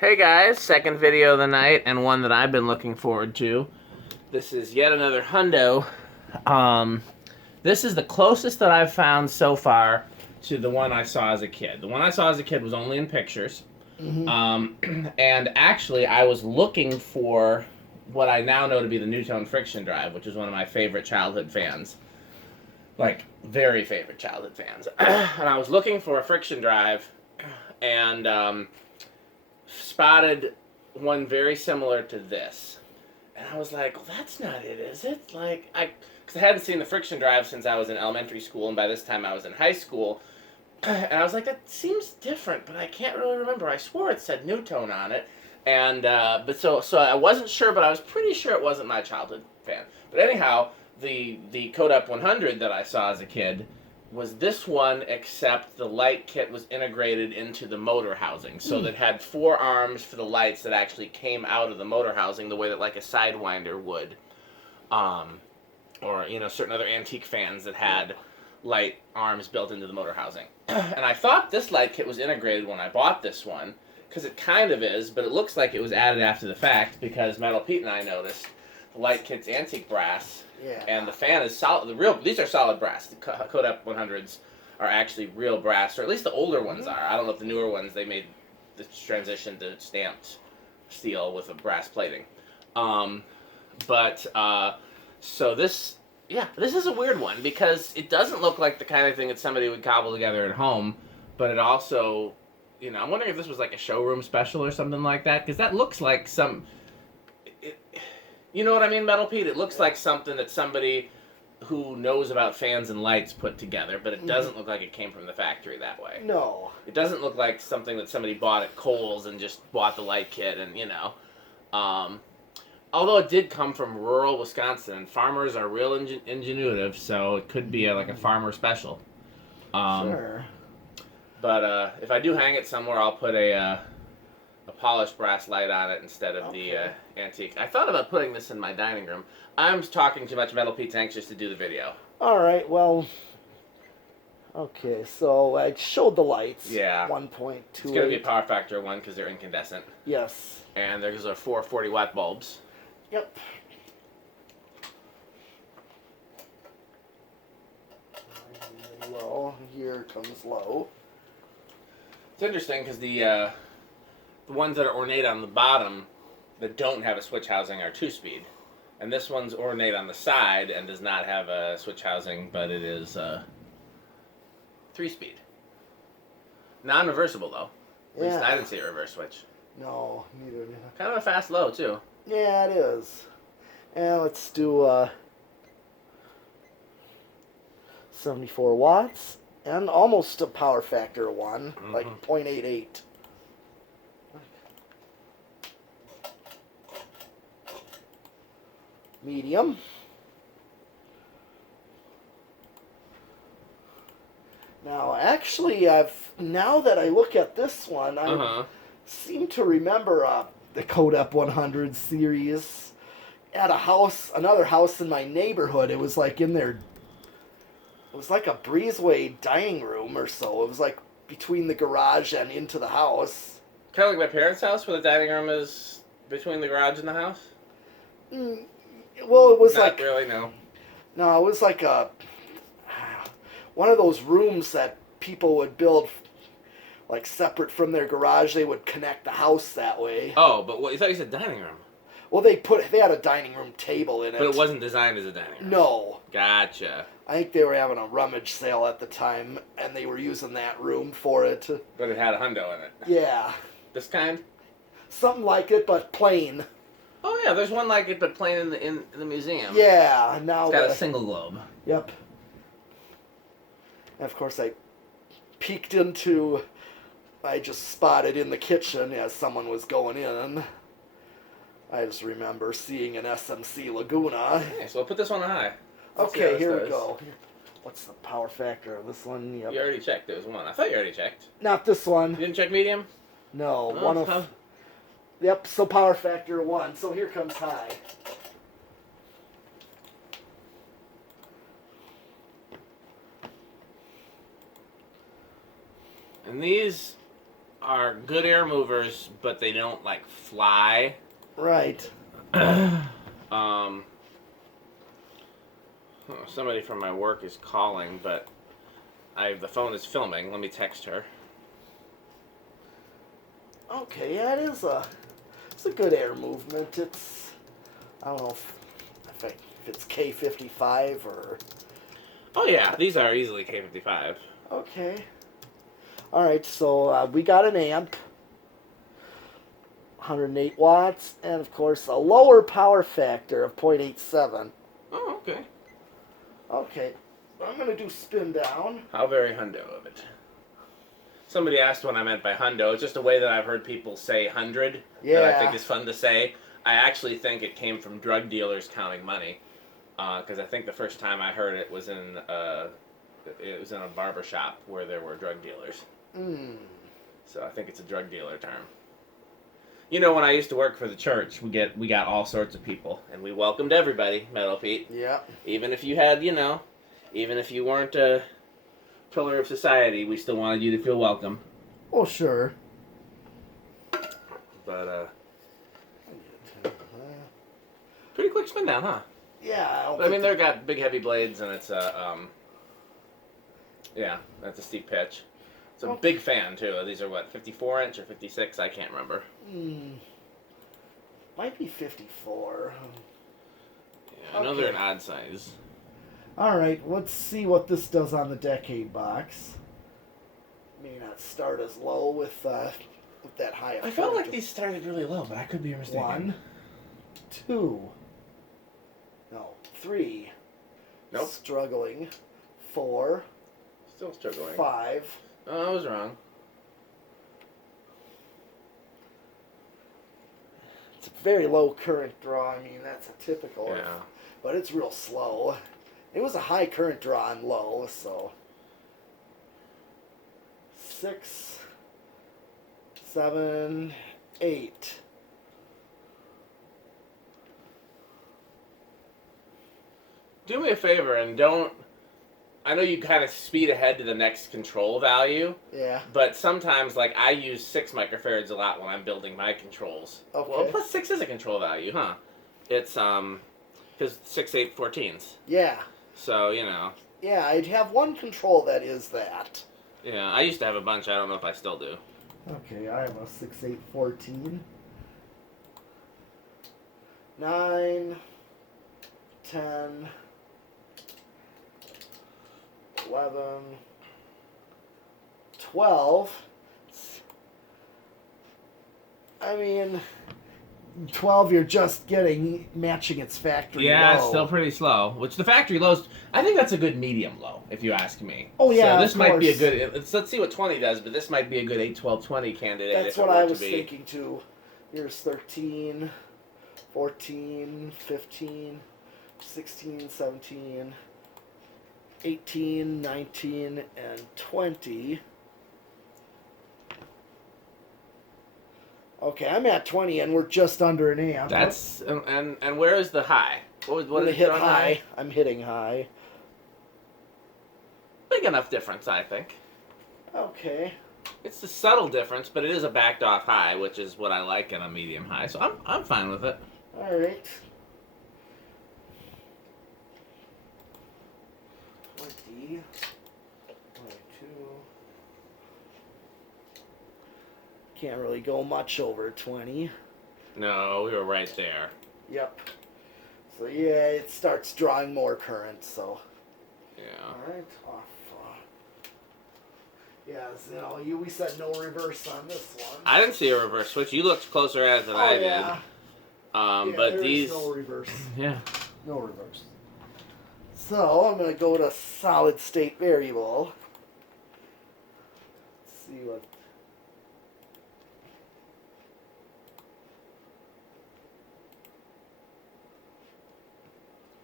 Hey guys, second video of the night and one that I've been looking forward to. This is yet another hundo. This is the closest that I've found so far to the one I saw as a kid. The one I saw as a kid was only in pictures. And actually I was looking for what I now know to be the Newtone friction drive, which is one of my favorite childhood fans. Like, very favorite childhood fans. And I was looking for a friction drive and spotted one very similar to this. And I was like, well, that's not it, is it? Like, because I hadn't seen the friction drive since I was in elementary school, and by this time I was in high school. And I was like, that seems different, but I can't really remember. I swore it said Newtone on it. And, so I wasn't sure, but I was pretty sure it wasn't my childhood fan. But anyhow, the Codep 100 that I saw as a kid was this one, except the light kit was integrated into the motor housing. So that had 4 arms for the lights that actually came out of the motor housing the way that like a Sidewinder would. Or, you know, certain other antique fans that had light arms built into the motor housing. And I thought this light kit was integrated when I bought this one, because it kind of is, but it looks like it was added after the fact, because Metal Pete and I noticed the light kit's antique brass. Yeah. And the fan is solid. These are solid brass. The Codep 100s are actually real brass, or at least the older ones are. I don't know if the newer ones, they made the transition to stamped steel with a brass plating. So this is a weird one, because it doesn't look like the kind of thing that somebody would cobble together at home, but it also, you know, I'm wondering if this was like a showroom special or something like that, because that looks like some... You know what I mean, Metal Pete? It looks like something that somebody who knows about fans and lights put together, but it doesn't look like it came from the factory that way. No. It doesn't look like something that somebody bought at Kohl's and just bought the light kit and, you know. Although it did come from rural Wisconsin, and farmers are real ingenuitive, so it could be like a farmer special. Sure. But if I do hang it somewhere, I'll put a polished brass light on it instead of the antique. I thought about putting this in my dining room. I'm talking too much. Metal Pete's anxious to do the video. All right, well, okay, so I showed the lights. Yeah. 1.28. It's going to be a power factor 1 because they're incandescent. Yes. And there's our 4 40-watt bulbs. Yep. Low. Here comes low. It's interesting because the ones that are ornate on the bottom that don't have a switch housing are 2-speed. And this one's ornate on the side and does not have a switch housing, but it is 3-speed. Non-reversible, though. At least I didn't see a reverse switch. No, neither did I. Kind of a fast low, too. Yeah, it is. And let's do 74 watts and almost a power factor 1, like 0.88. Medium. Now, actually, now that I look at this one, I seem to remember the Codep 100 series at another house in my neighborhood. It was like in their, it was like a breezeway dining room or so. It was like between the garage and into the house. Kind of like my parents' house, where the dining room is between the garage and the house? Well, it was Not really, no. No, it was like one of those rooms that people would build, like separate from their garage. They would connect the house that way. Oh, but what, you thought you said dining room? Well, they had a dining room table in it. But it wasn't designed as a dining room? No. Gotcha. I think they were having a rummage sale at the time, and they were using that room for it. But it had a hundo in it? Yeah. This kind? Something like it, but plain. Oh yeah, there's one like it, but plain in the museum. Yeah, now it's got a single globe. Yep. And of course, I peeked into. I just spotted in the kitchen as someone was going in. I just remember seeing an SMC Laguna. Okay, so I'll put this one on high. Okay, here we go. What's the power factor of this one? Yep. You already checked. There was one. I thought you already checked. Not this one. You didn't check medium? No, one of. Yep, so power factor 1. So here comes high. And these are good air movers, but they don't like fly. Right. Somebody from my work is calling, but the phone is filming. Let me text her. Okay, yeah, it's a good air movement. It's, I don't know if it's K55 or... Oh yeah, these are easily K55. Okay. Alright, so we got an amp, 108 watts, and of course a lower power factor of 0.87. Oh, okay. Okay, I'm going to do spin down. How very hundo of it. Somebody asked what I meant by hundo. It's just a way that I've heard people say 100 that I think is fun to say. I actually think it came from drug dealers counting money, because I think the first time I heard it was in a barber shop where there were drug dealers. So I think it's a drug dealer term. You know, when I used to work for the church, we got all sorts of people, and we welcomed everybody, Metal Pete. Yeah. Even if you had, even if you weren't a pillar of society, we still wanted you to feel welcome. Oh, sure. But, pretty quick spin down, huh? Yeah. I mean, they've got big, heavy blades, and it's yeah, that's a steep pitch. It's a big fan, too. These are, what, 54-inch or 56? I can't remember. Might be 54. Yeah, I know they're an odd size. Alright, let's see what this does on the decade box. May not start as low with that high. I felt like these started really low, but I could be mistaken. 1, 2, no, 3. Nope. Struggling. 4. Still struggling. 5. Oh, I was wrong. It's a very low current draw. I mean, that's a typical. Yeah. But it's real slow. It was a high current draw and low, so 6, 7, 8. Do me a favor and don't... I know you kind of speed ahead to the next control value. Yeah. But sometimes, like, I use 6 microfarads a lot when I'm building my controls. Okay. Well, plus 6 is a control value, huh? It's, because 6, 8, 14s. Yeah. So, you know. Yeah, I'd have one control that is that. Yeah, I used to have a bunch. I don't know if I still do. Okay, I have a 6, 8, 14. 9, 10, 11, 12. I mean, 12 you're just matching its factory low. Yeah, it's still pretty slow. Which the factory lows, I think that's a good medium low, if you ask me. Oh yeah, so this might be a good, let's see what 20 does, but this might be a good 8, 12, 20 candidate. That's what I was thinking too. Here's 13, 14, 15, 16, 17, 18, 19, and 20. Okay, I'm at 20 and we're just under an amp. That's, and where is the high? What is hit high? I'm hitting high. Big enough difference, I think. Okay. It's a subtle difference, but it is a backed off high, which is what I like in a medium high, so I'm fine with it. Alright. 20, 22. Can't really go much over 20. No, we were right there. Yep. So yeah, it starts drawing more current, so. Yeah. Alright, off. Yes, we said no reverse on this one. I didn't see a reverse switch. You looked closer at it than I did. Yeah, But there these... is no reverse. Yeah. No reverse. So, I'm going to go to solid state variable. Let's see what...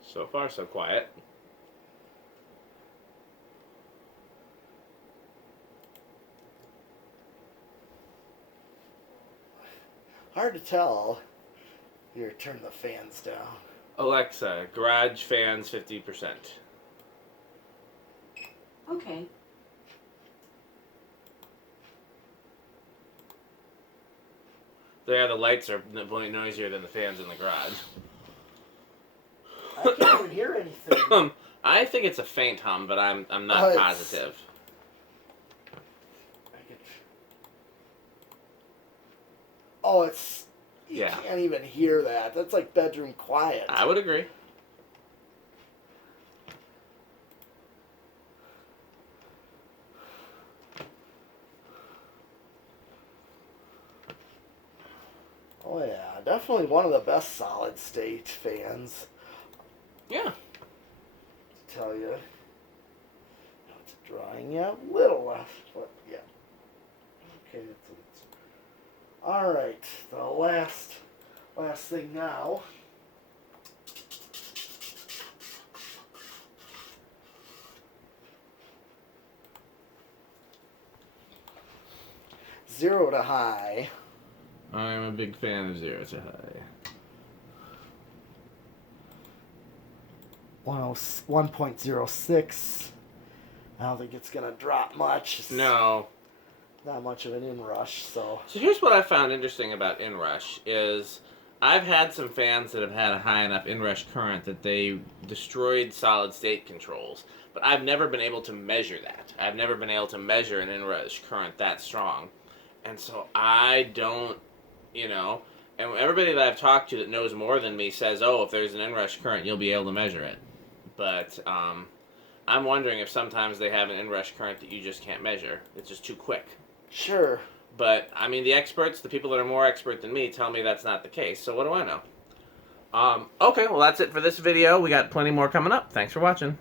So far, so quiet. Hard to tell. Here, turn the fans down. Alexa, garage fans 50%. Okay. Yeah, the lights are noisier than the fans in the garage. I can't even hear anything. I think it's a faint hum, but I'm not positive. Oh, it's... You Yeah. can't even hear that. That's like bedroom quiet. I would agree. Oh yeah, definitely one of the best solid state fans. Yeah. To tell you. Now it's drying. Yeah, a little left, but yeah. Okay, it's all right. The last thing now. Zero to high. I'm a big fan of zero to high. 1.06. I don't think it's gonna drop much. It's No. not much of an inrush, so. So here's what I found interesting about inrush is I've had some fans that have had a high enough inrush current that they destroyed solid state controls, but I've never been able to measure that. I've never been able to measure an inrush current that strong. And so I don't, you know, and everybody that I've talked to that knows more than me says, oh, if there's an inrush current, you'll be able to measure it. But I'm wondering if sometimes they have an inrush current that you just can't measure. It's just too quick. Sure. But, I mean, the experts, the people that are more expert than me, tell me that's not the case. So what do I know? Okay, well, that's it for this video. We got plenty more coming up. Thanks for watching.